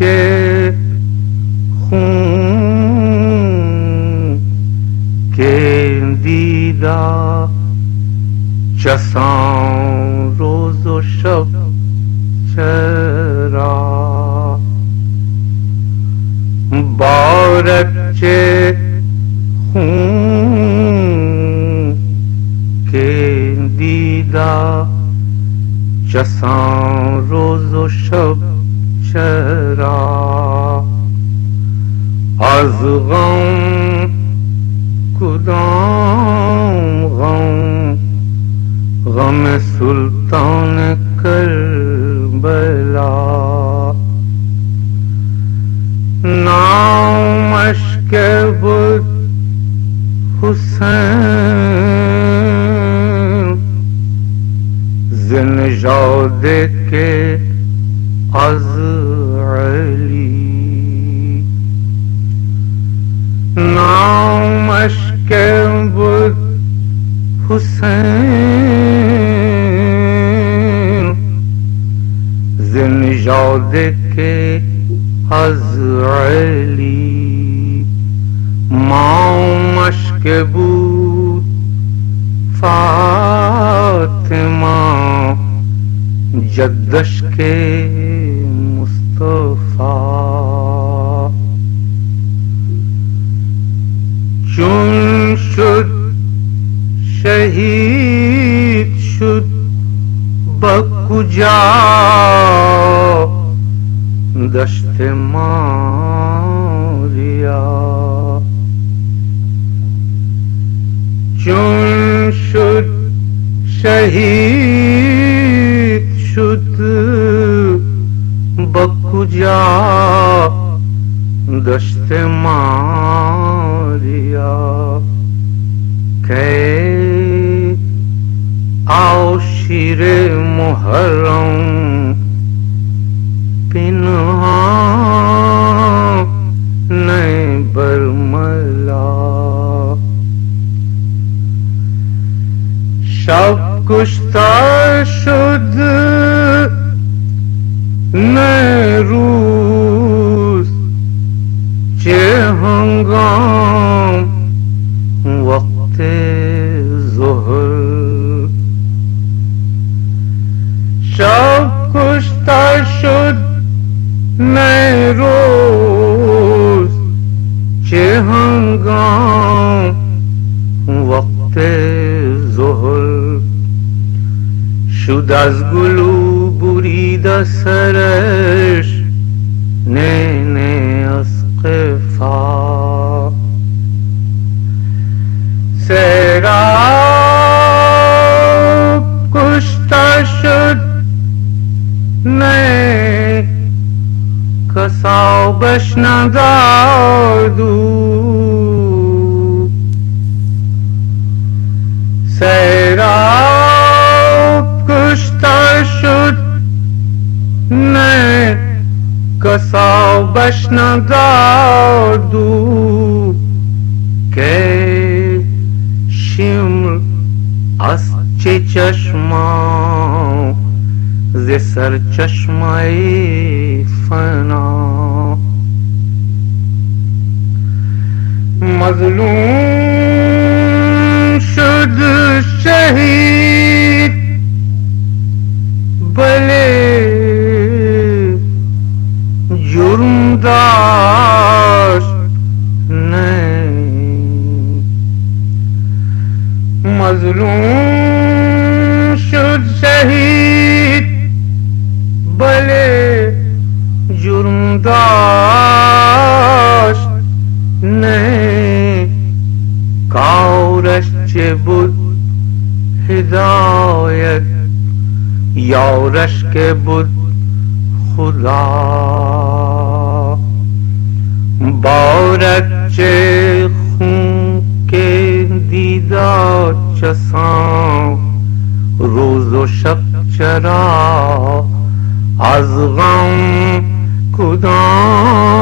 چه خون که دیده چسان روز و شب چرا بارد چه خون که دیده چسان روز و شب چرا از غم کدام غم غم سلطان کربلا نامش که بود حسین زنجاد که از علی نامش که بود حسین زنجاد که از علی مامش که بود فاطمه جدش که مصطفی چون شد شهید شد با کجا دشت ماریا چون شد شهید شد با کجا دشت ماریا که آشیر محرم پنهان نه برملا شب کشته شد نه روز چه هنگام وقت ظهر شب کشته شد نه روز چه هنگام وقت ظهر شد از گلو برید سرش نه نه از قفا سراب کشته شد نه کسابش ندادو سراب کشته شد نه کسابش ندادو که شمر از چه چشما ز سر چشمه فنا مظلوم شد شهید بله جرم داشت نه مظلوم شد شهید بله جرم داشت نه کارش چه بود هدایت یارش که بود خدا بارد چه خون که دیده چسان روز و شب چرا از غم کدام